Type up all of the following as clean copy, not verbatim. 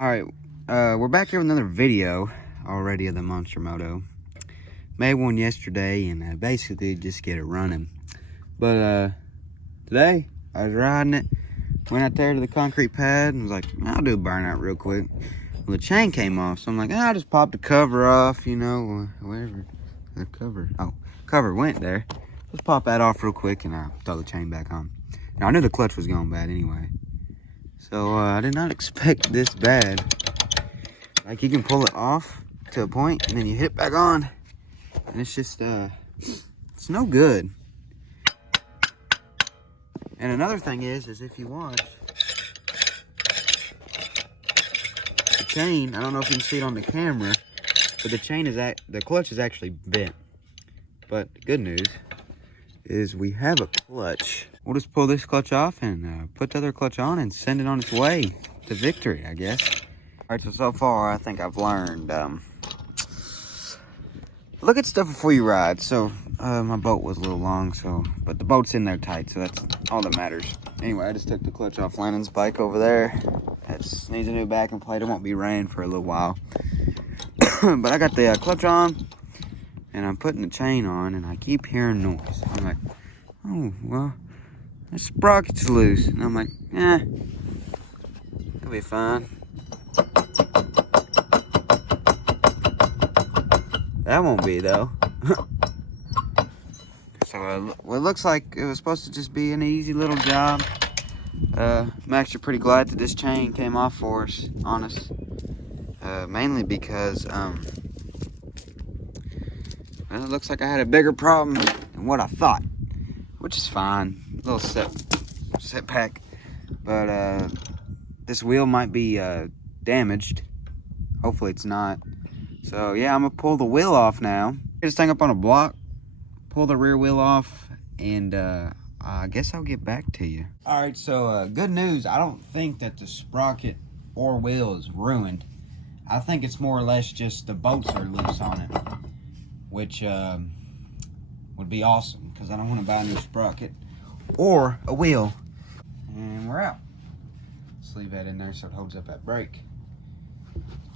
Alright, we're back here with another video already of the Monster Moto. Made one yesterday and basically just get it running. But today, I was riding it, went out there to the concrete pad and was like, I'll do a burnout real quick. Well, the chain came off, so I'm like, I'll just pop the cover off, you know, wherever the cover went there. Just pop that off real quick and I'll throw the chain back on. Now, I knew the clutch was going bad anyway. So I did not expect this bad. Like, you can pull it off to a point and then you hit it back on. And it's just, it's no good. And another thing is if you watch, the chain, I don't know if you can see it on the camera, but the chain is, the clutch is actually bent. But the good news is we have a clutch. We'll just pull this clutch off and put the other clutch on and send it on its way to victory, I guess. All right, so far I think I've learned, look at stuff before you ride. So my boat was a little long, but the boat's in there tight, so that's all that matters. Anyway, I just took the clutch off Lennon's bike over there. It needs a new backing plate. It won't be ran for a little while. But I got the clutch on and I'm putting the chain on and I keep hearing noise. I'm like, oh, well, the sprocket's loose. And I'm like, it'll be fine. That won't be, though. So, well, it looks like it was supposed to just be an easy little job. I'm actually pretty glad that this chain came off for us, honest. Mainly because, well, it looks like I had a bigger problem than what I thought, which is fine. A little setback. But, this wheel might be, damaged. Hopefully it's not. So yeah, I'm gonna pull the wheel off now. Get this thing up on a block, pull the rear wheel off, and I guess I'll get back to you. All right, so good news. I don't think that the sprocket or wheel is ruined. I think it's more or less just the bolts are loose on it, which would be awesome because I don't want to buy a new sprocket or a wheel. And we're out. Let's leave that in there so it holds up that brake.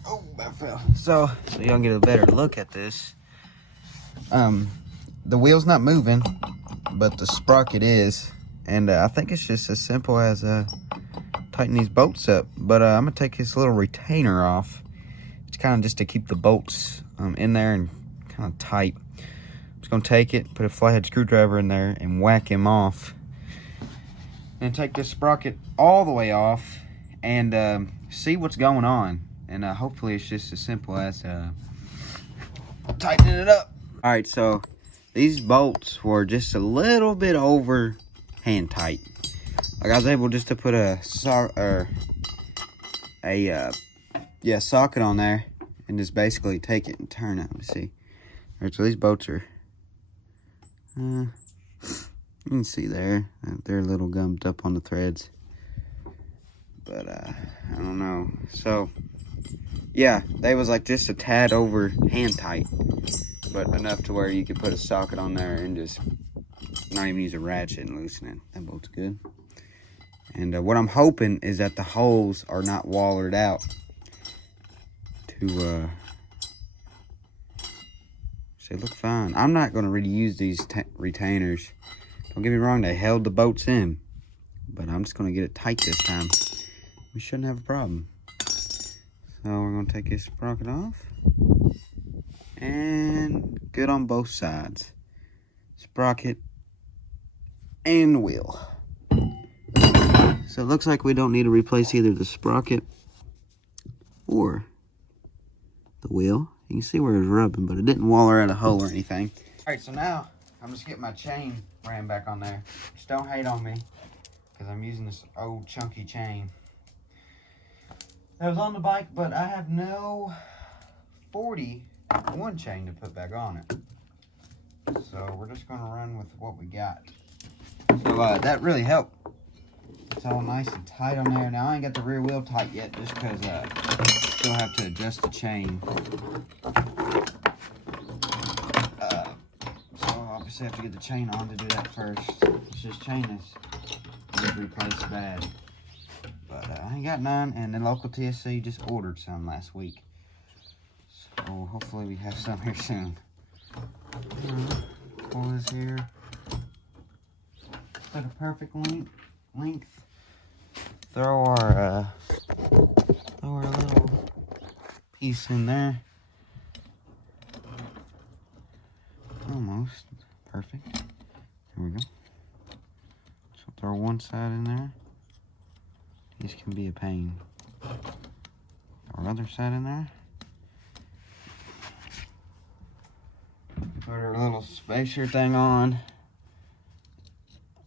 Oh, that fell. So y'all can get a better look at this. The wheel's not moving, but the sprocket is. And I think it's just as simple as tighten these bolts up. But I'm going to take this little retainer off. It's kind of just to keep the bolts in there and kind of tight. I'm just going to take it, put a flathead screwdriver in there, and whack him off. And take this sprocket all the way off and see what's going on. And hopefully it's just as simple as tightening it up. All right, so these bolts were just a little bit over hand tight. Like I was able just to put a socket on there and just basically take it and turn it. Let's see. All right, so these bolts are, you can see there, they're a little gummed up on the threads. But I don't know. So yeah, they was like just a tad over hand tight, but enough to where you could put a socket on there and just not even use a ratchet and loosen it. That bolt's good. And what I'm hoping is that the holes are not wallered out to say look fine. I'm not going to really use these retainers. Don't get me wrong, they held the bolts in, but I'm just going to get it tight this time. We shouldn't have a problem. So we're going to take this sprocket off. And good on both sides. Sprocket and the wheel. So it looks like we don't need to replace either the sprocket or the wheel. You can see where it's rubbing, but it didn't waller out a hole or anything. Alright, so now I'm just getting my chain ran back on there. Just don't hate on me, because I'm using this old chunky chain that was on the bike, but I have no 41 chain to put back on it. So we're just going to run with what we got. So that really helped. It's all nice and tight on there. Now I ain't got the rear wheel tight yet just because I still have to adjust the chain. So obviously I have to get the chain on to do that first. It's just chain is replaced bad. But I ain't got none, and the local TSC just ordered some last week. So hopefully we have some here soon. Pull this here. It's like a perfect length. Throw our little piece in there. Almost perfect. Here we go. So throw one side in there. These can be a pain. Throw our other side in there. Put our little spacer thing on.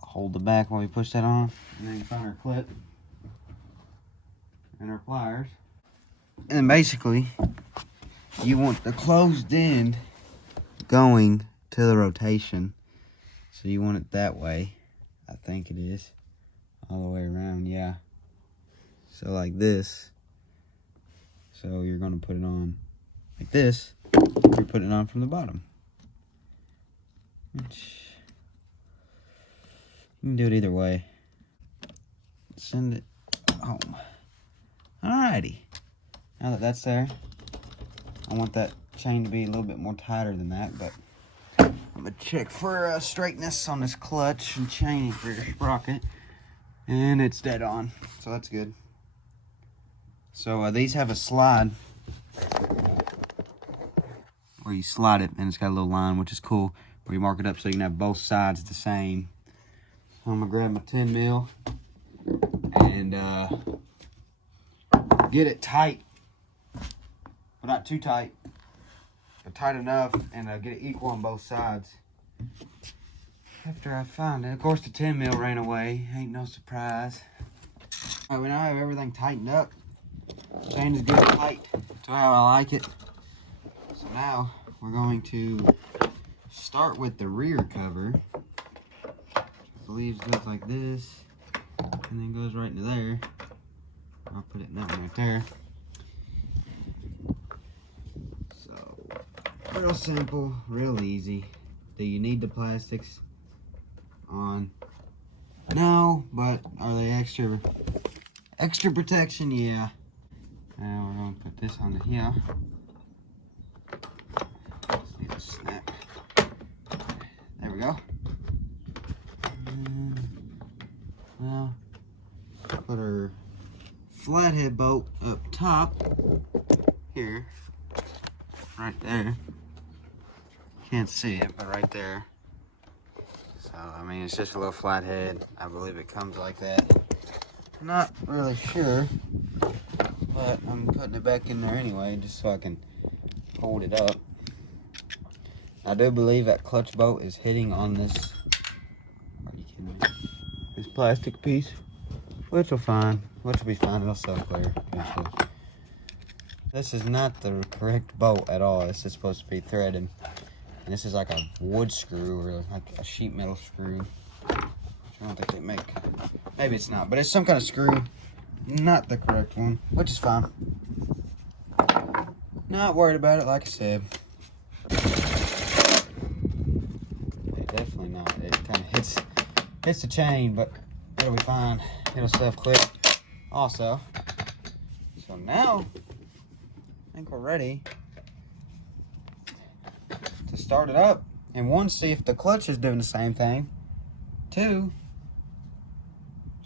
Hold the back while we push that on. And then find our clip and our pliers. And then basically, you want the closed end going to the rotation. So you want it that way. I think it is. All the way around, yeah. So like this. So you're going to put it on like this. You're putting it on from the bottom. Which you can do it either way. Send it home. Alrighty. Now that that's there, I want that chain to be a little bit more tighter than that, but I'm gonna check for straightness on this clutch and chain for your sprocket, and it's dead on, so that's good. So these have a slide where you slide it, and it's got a little line, which is cool, where you mark it up so you can have both sides the same. So I'm gonna grab my 10 mil and get it tight, but not too tight, but tight enough, and get it equal on both sides. After I found it, of course the 10 mil ran away, ain't no surprise. All right, we now have everything tightened up. Chain is good tight to how I like it. So now we're going to start with the rear cover. The leaves goes like this, and then goes right into there. I'll put it in that one right there. So, real simple, real easy. Do you need the plastics on? No, but are they extra protection? Yeah. Now we're going to put this on here. Just need a snap. There we go. And now put our flathead bolt up top here, right there. Can't see it, but right there. So I mean, it's just a little flathead. I believe it comes like that. I'm not really sure, but I'm putting it back in there anyway, just so I can hold it up. I do believe that clutch bolt is hitting on this. Are you kidding me? This plastic piece, which will be fine. It'll self-clear eventually. This is not the correct bolt at all. This is supposed to be threaded, and this is like a wood screw or like a sheet metal screw. I don't think they make. Maybe it's not, but it's some kind of screw. Not the correct one, which is fine. Not worried about it, like I said. Definitely not. It kind of hits the chain, but it'll be fine. It'll self-clip also. So now, I think we're ready to start it up. And one, see if the clutch is doing the same thing. Two,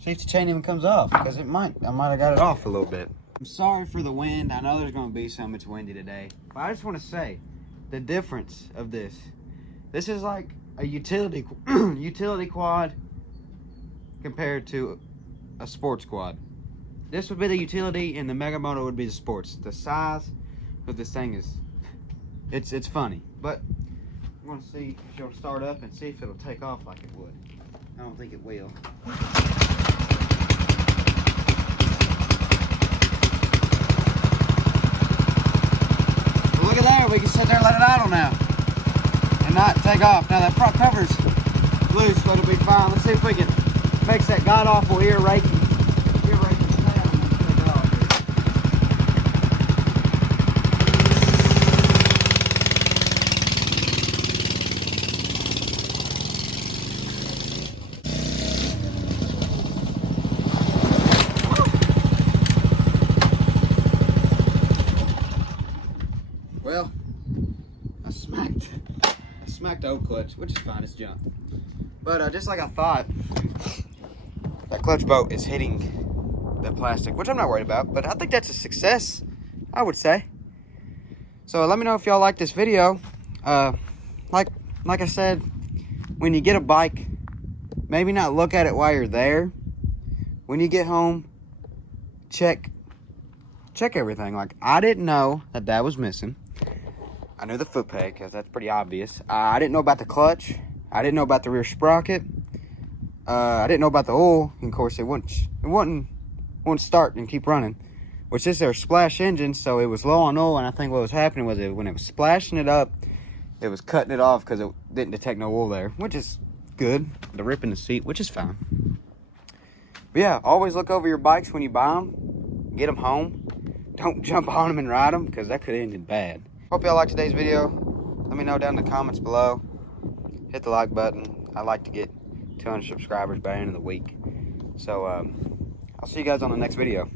see if the chain even comes off, because I might have got it off a little bit. I'm sorry for the wind. I know there's going to be so much windy today, but I just want to say the difference of this. This is like a utility quad compared to a sports quad. This would be the utility, and the Mega Moto would be the sports. The size of this thing is, it's funny, but I'm going to see if it'll start up and see if it'll take off like it would. I don't think it will. Well, look at that, we can sit there and let it idle now and not take off. Now that front cover's loose, so it'll be fine. Let's see if we can fix that god-awful ear raking sound. I smacked the old clutch, which is fine, it's junk. But just like I thought, that clutch bolt is hitting the plastic, which I'm not worried about, but I think that's a success, I would say. So let me know if y'all like this video. Like I said, when you get a bike, maybe not look at it while you're there. When you get home, check everything. Like, I didn't know that was missing. I knew the foot peg, because that's pretty obvious. I didn't know about the clutch. I didn't know about the rear sprocket. I didn't know about the oil. And of course, it wouldn't start and keep running. Which is their splash engine, so it was low on oil. And I think what was happening was when it was splashing it up, it was cutting it off because it didn't detect no oil there, which is good. The rip in the seat, which is fine. But yeah, always look over your bikes when you buy them. Get them home. Don't jump on them and ride them, because that could have ended bad. Hope y'all liked today's video. Let me know down in the comments below. Hit the like button. I'd like to get 200 subscribers by the end of the week. So, I'll see you guys on the next video.